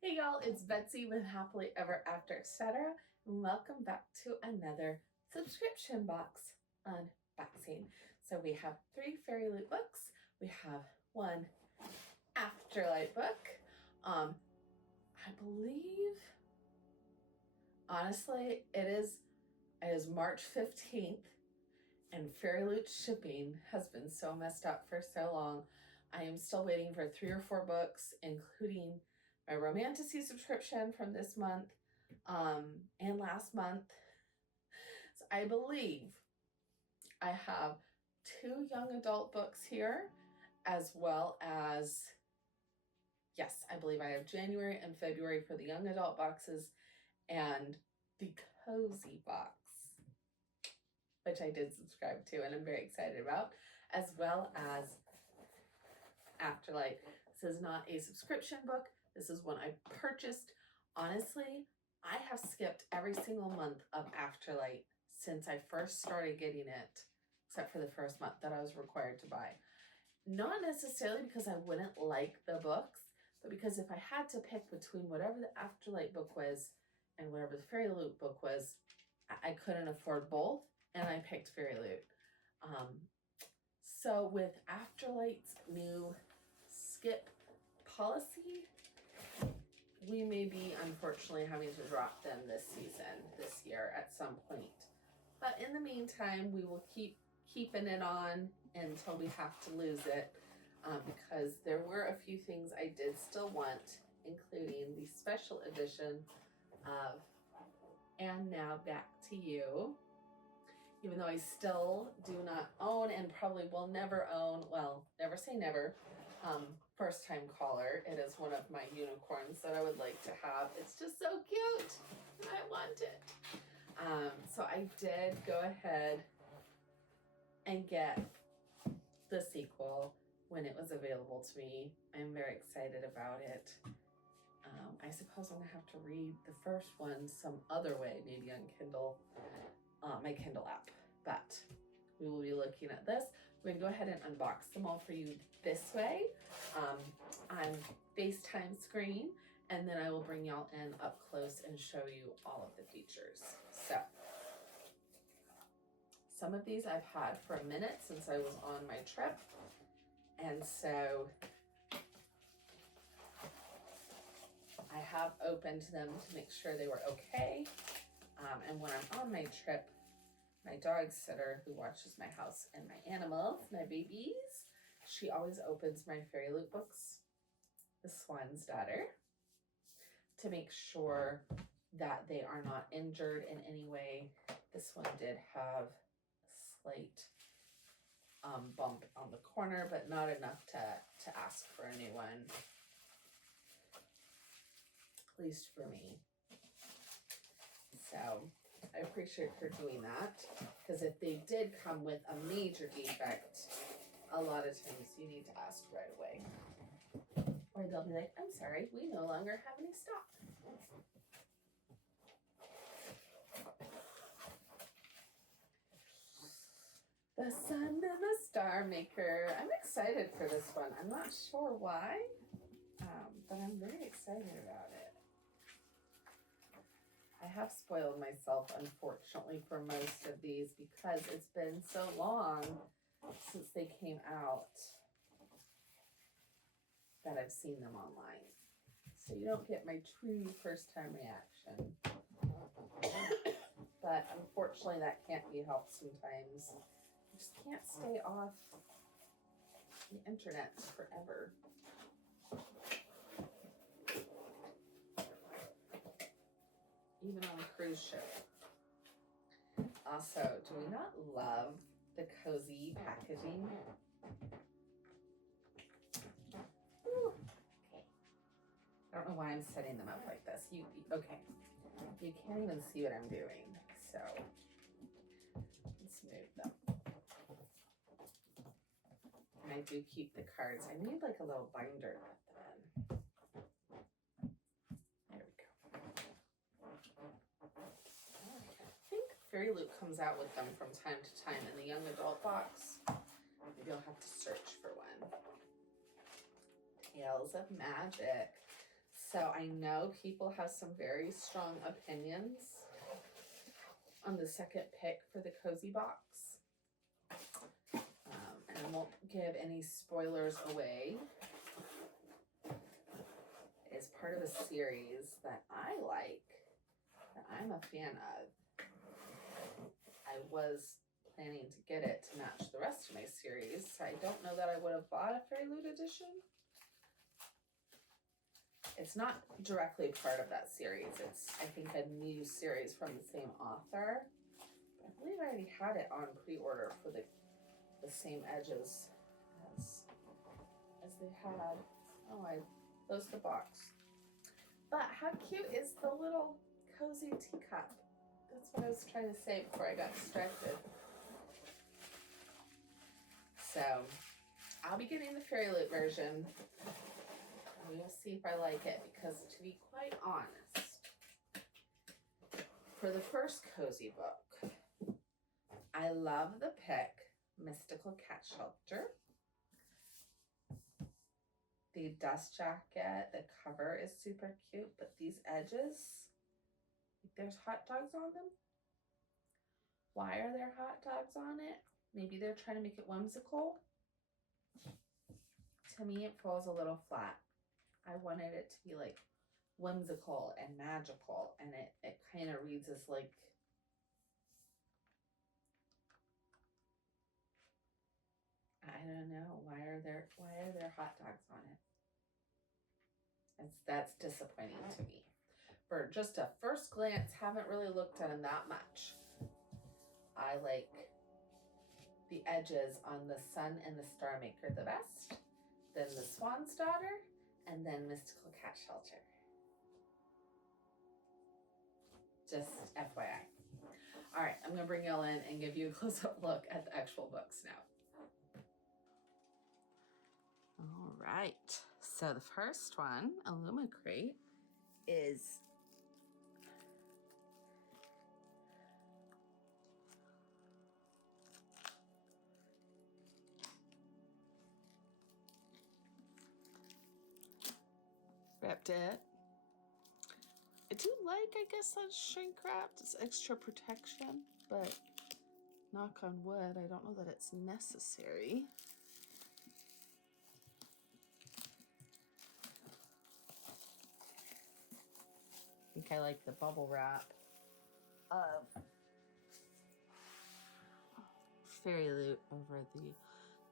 Hey y'all, it's Betsy with Happily Ever After Etc. And welcome back to another subscription box unboxing. So we have 3 Fairyloot books. We have 1 Afterlight book. I believe, honestly, it is March 15th and Fairyloot shipping has been so messed up for so long. I am still waiting for 3 or 4 books, including my Romantasy subscription from this month and last month. So I believe I have 2 young adult books here, as well as, yes, I believe I have January and February for the young adult boxes and the cozy box, which I did subscribe to and I'm very excited about, as well as Afterlight. This is not a subscription book. This is one I purchased. Honestly, I have skipped every single month of Afterlight since I first started getting it, except for the first month that I was required to buy. Not necessarily because I wouldn't like the books, but because if I had to pick between whatever the Afterlight book was and whatever the Fairyloot book was, I couldn't afford both, and I picked Fairyloot. So with Afterlight's new skip policy, we may be unfortunately having to drop them this year at some point. But in the meantime, we will keep keeping it on until we have to lose it, because there were a few things I did still want, including the special edition of And Now Back to You. Even though I still do not own and probably will never own, well, never say never, First Time Caller. It is one of my unicorns that I would like to have. It's just so cute and I want it. So I did go ahead and get the sequel when it was available to me. I'm very excited about it. I suppose I'm gonna have to read the first one some other way, maybe on Kindle. My Kindle app, but we will be looking at this. We're gonna go ahead and unbox them all for you this way on FaceTime screen, and then I will bring y'all in up close and show you all of the features. So some of these I've had for a minute since I was on my trip, and so I have opened them to make sure they were okay. And when I'm on my trip, my dog sitter, who watches my house and my animals, my babies, she always opens my Fairyloot books, The Swan's Daughter, to make sure that they are not injured in any way. This one did have a slight bump on the corner, but not enough to ask for a new one, at least for me. So I appreciate her doing that, because if they did come with a major defect, a lot of times you need to ask right away. Or they'll be like, I'm sorry, we no longer have any stock. The Sun and the Starmaker. I'm excited for this one. I'm not sure why, but I'm very excited about it. I have spoiled myself, unfortunately, for most of these because it's been so long since they came out that I've seen them online. So you don't get my true first time reaction. But unfortunately, that can't be helped sometimes. You just can't stay off the internet forever. Even on a cruise ship. Also, do we not love the cozy packaging? Ooh, okay. I don't know why I'm setting them up like this. Okay. You can't even see what I'm doing. So let's move them. And I do keep the cards. I need like a little binder to put them in. There we go. I think Fairyloot comes out with them from time to time in the young adult box. Maybe I'll have to search for one. Tales of Magic. So I know people have some very strong opinions on the second pick for the cozy box. And I won't give any spoilers away. It's part of a series that I like, that I'm a fan of. I was planning to get it to match the rest of my series. So I don't know that I would have bought a Fairyloot edition. It's not directly part of that series. It's, I think, a new series from the same author. I believe I already had it on pre-order for the same edges as they had. Oh, I closed the box. But how cute is the little cozy teacup? That's what I was trying to say before I got distracted. So I'll be getting the Fairyloot version. We'll see if I like it, because to be quite honest, for the first cozy book, I love the pick, Mystical Cat Shelter. The dust jacket, the cover is super cute, but these edges, there's hot dogs on them. Why are there hot dogs on it? Maybe they're trying to make it whimsical. To me, it falls a little flat. I wanted it to be like whimsical and magical, and it kind of reads as like, I don't know, why are there hot dogs on it? That's disappointing to me. For just a first glance, haven't really looked at them that much. I like the edges on the Sun and the Starmaker the best, then the Swan's Daughter, and then Mystical Cat Shelter. Just FYI. All right, I'm gonna bring y'all in and give you a close-up look at the actual books now. All right, so the first one, Illumicrate, is wrapped it. I do like, I guess, that shrink wrapped. It's extra protection, but knock on wood, I don't know that it's necessary. I think I like the bubble wrap of Fairyloot over the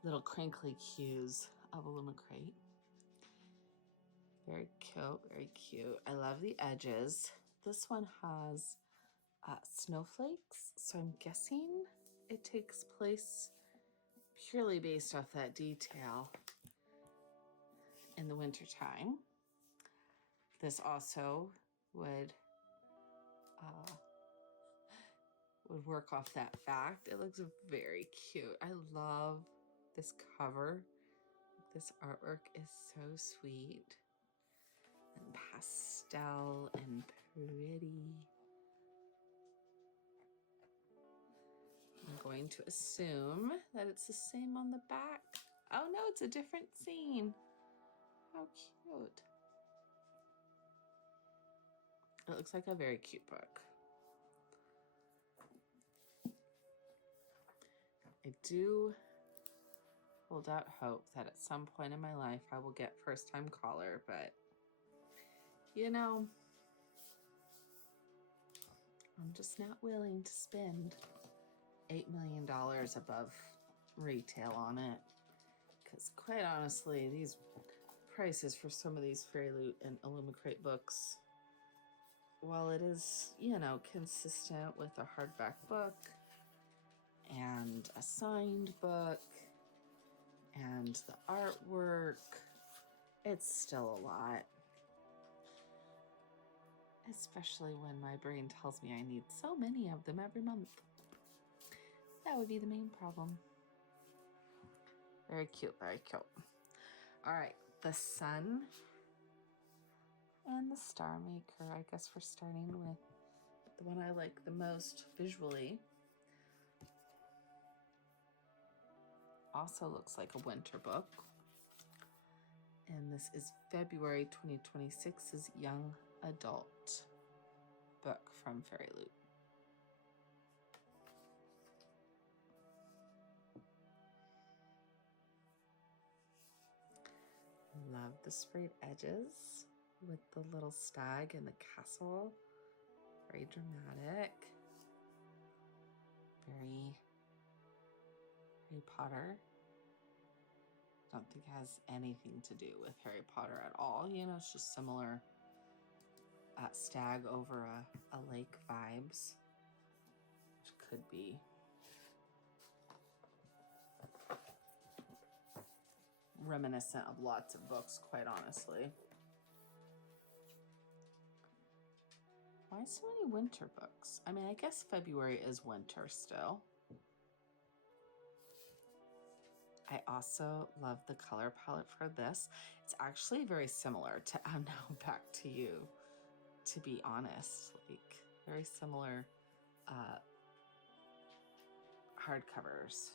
little crinkly cues of Illumicrate. Very cute, very cute. I love the edges. This one has snowflakes, so I'm guessing it takes place purely based off that detail in the wintertime. This also would work off that fact. It looks very cute. I love this cover. This artwork is so sweet and pastel and pretty. I'm going to assume that it's the same on the back. Oh no, it's a different scene. How cute. It looks like a very cute book. I do hold out hope that at some point in my life I will get first time caller, but you know, I'm just not willing to spend $8 million above retail on it, because quite honestly, these prices for some of these Fairyloot and Illumicrate books, while it is, you know, consistent with a hardback book and a signed book and the artwork, it's still a lot. Especially when my brain tells me I need so many of them every month. That would be the main problem. Very cute, very cute. All right, the Sun and the Starmaker. I guess we're starting with the one I like the most visually. Also looks like a winter book. And this is February 2026's young adult book from Fairyloot. Love the sprayed edges with the little stag and the castle. Very dramatic. Very Harry Potter. Don't think it has anything to do with Harry Potter at all. You know, it's just similar stag over a lake vibes, which could be reminiscent of lots of books, quite honestly. Why so many winter books? I mean, I guess February is winter still. I also love the color palette for this. It's actually very similar to I'm Now Back to You, to be honest. Like, very similar hardcovers.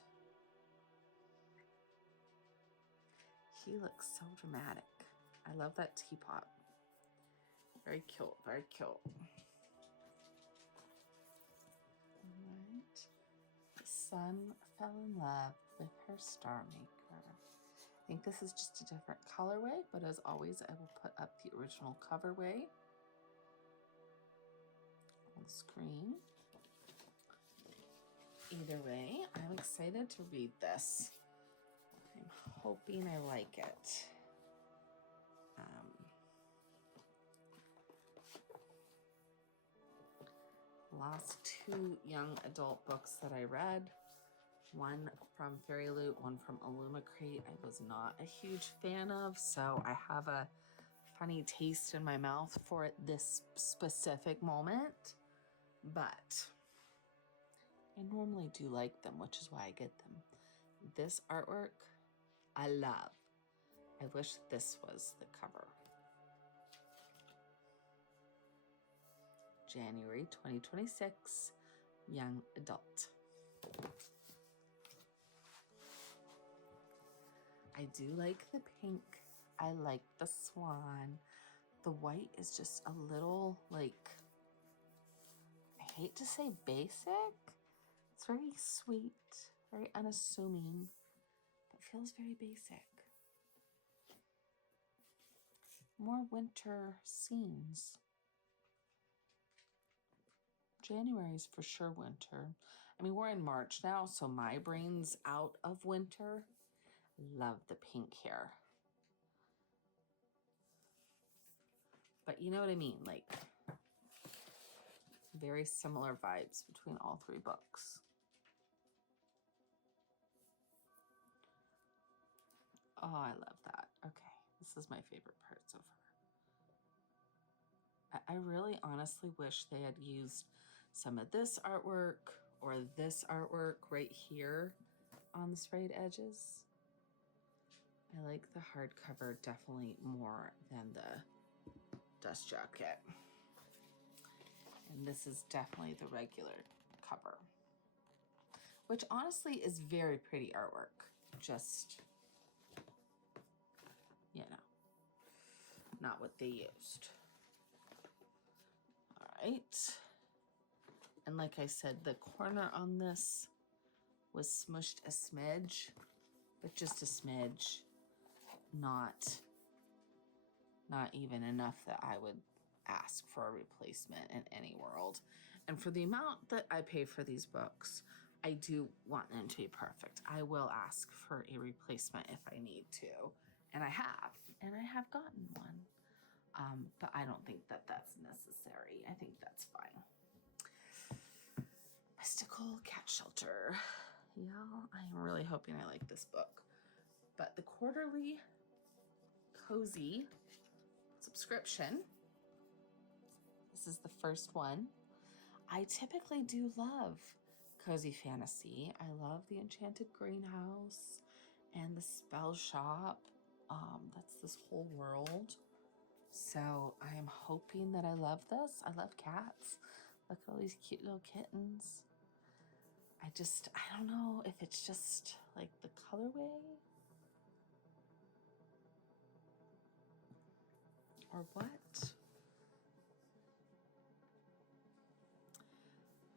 He looks so dramatic. I love that teapot. Very cute, very cute. Alright. The sun fell in love with her Starmaker. I think this is just a different colorway, but as always, I will put up the original coverway on the screen. Either way, I'm excited to read this. I'm hoping I like it. Last two young adult books that I read, one from Fairyloot, one from Illumicrate, I was not a huge fan of, so I have a funny taste in my mouth for it this specific moment, but I normally do like them, which is why I get them. This artwork, I love. I wish this was the cover. January 2026, young adult. I do like the pink. I like the swan. The white is just a little, like, I hate to say basic. It's very sweet, very unassuming, but feels very basic. More winter scenes. January is for sure winter. I mean, we're in March now, so my brain's out of winter. Love the pink here. But you know what I mean? Like, very similar vibes between all three books. Oh, I love that. Okay, this is my favorite part so far. I really honestly wish they had used some of this artwork or this artwork right here on the sprayed edges. I like the hardcover definitely more than the dust jacket. And this is definitely the regular cover, which honestly is very pretty artwork. Just, you know, not what they used. All right. And like I said, the corner on this was smushed a smidge, but just a smidge. Not even enough that I would ask for a replacement in any world. And for the amount that I pay for these books, I do want them to be perfect. I will ask for a replacement if I need to. And I have gotten one. But I don't think that that's necessary. I think that's fine. Mystical Cat Shelter. Yeah, I am really hoping I like this book. But the quarterly cozy subscription, this is the first one. I typically do love cozy fantasy. I love the Enchanted Greenhouse and the Spell Shop. That's this whole world. So I am hoping that I love this. I love cats. Look at all these cute little kittens. I don't know if it's just like the colorway. or what?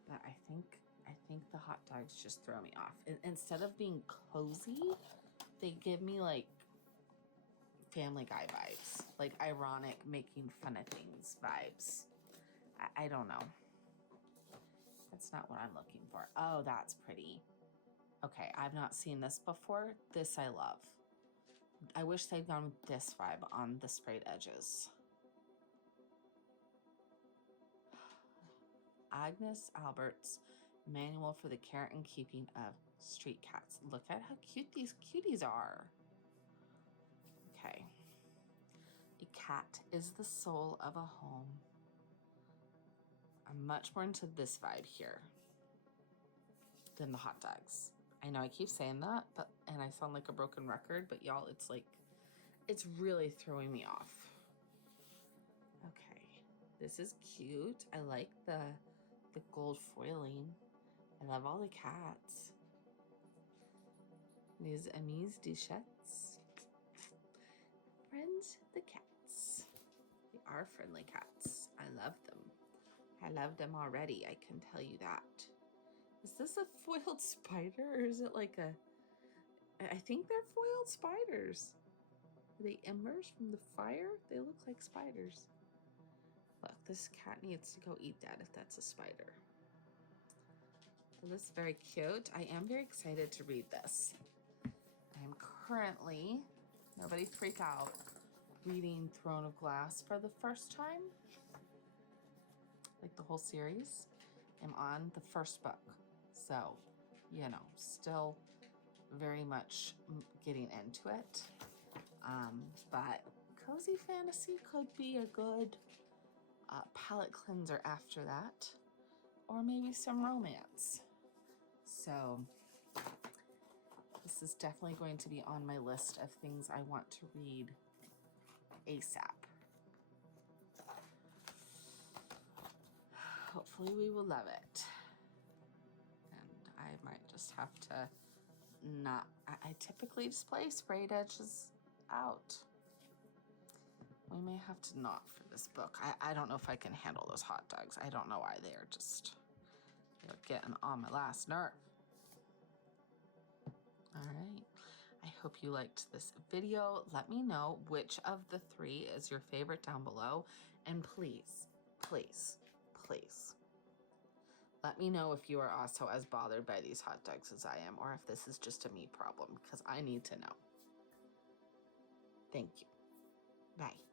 But I think the hot dogs just throw me off. Instead of being cozy, they give me like Family Guy vibes, like ironic, making fun of things vibes. I don't know. That's not what I'm looking for. Oh, that's pretty. Okay, I've not seen this before. This I love. I wish they'd gone with this vibe on the sprayed edges. Agnes Albert's Manual for the Care and Keeping of Street Cats. Look at how cute these cuties are. Okay. A cat is the soul of a home. I'm much more into this vibe here than the hot dogs. I know I keep saying that, but and I sound like a broken record, but y'all, it's like, it's really throwing me off. Okay, this is cute. I like the gold foiling. I love all the cats. These amis duchettes. Friends, the cats. They are friendly cats. I love them. I love them already, I can tell you that. Is this a foiled spider or is it like a... I think they're foiled spiders. Are they embers from the fire? They look like spiders. Look, this cat needs to go eat that if that's a spider. So this is very cute. I am very excited to read this. I'm currently, nobody freak out, reading Throne of Glass for the first time. Like the whole series. I'm on the first book. So, you know, still very much getting into it. But cozy fantasy could be a good palette cleanser after that. Or maybe some romance. So this is definitely going to be on my list of things I want to read ASAP. Hopefully we will love it. And I might just have to not, I typically display sprayed edges out. We may have to not for this book. I don't know if I can handle those hot dogs. I don't know why they're getting on my last nerve. All right. I hope you liked this video. Let me know which of the three is your favorite down below. And please, please, please, let me know if you are also as bothered by these hot dogs as I am, or if this is just a me problem, because I need to know. Thank you. Bye.